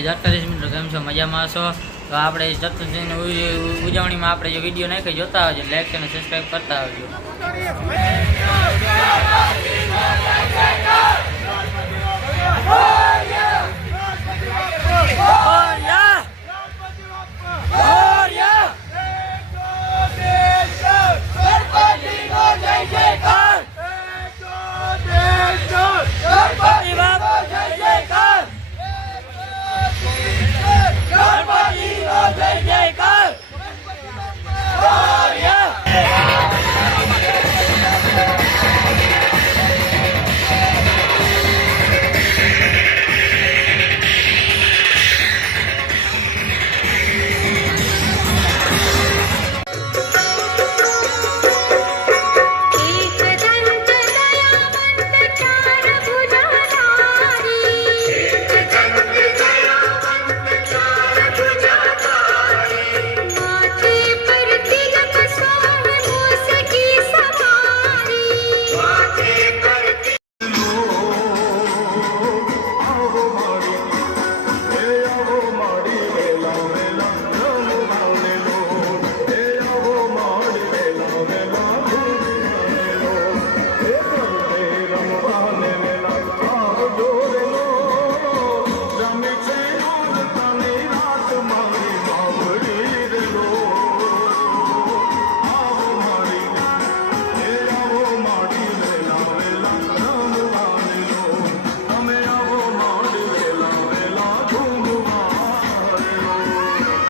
દ્વારકાધીશ મિત્રો, કેમ છો? મજામાં છો? તો આપણે ચતુર્થીની ઉજવણીમાં આપણે જો વિડીયો નાખી જોતા આવજો, લાઈક અને સબસ્ક્રાઈબ કરતા આવજો.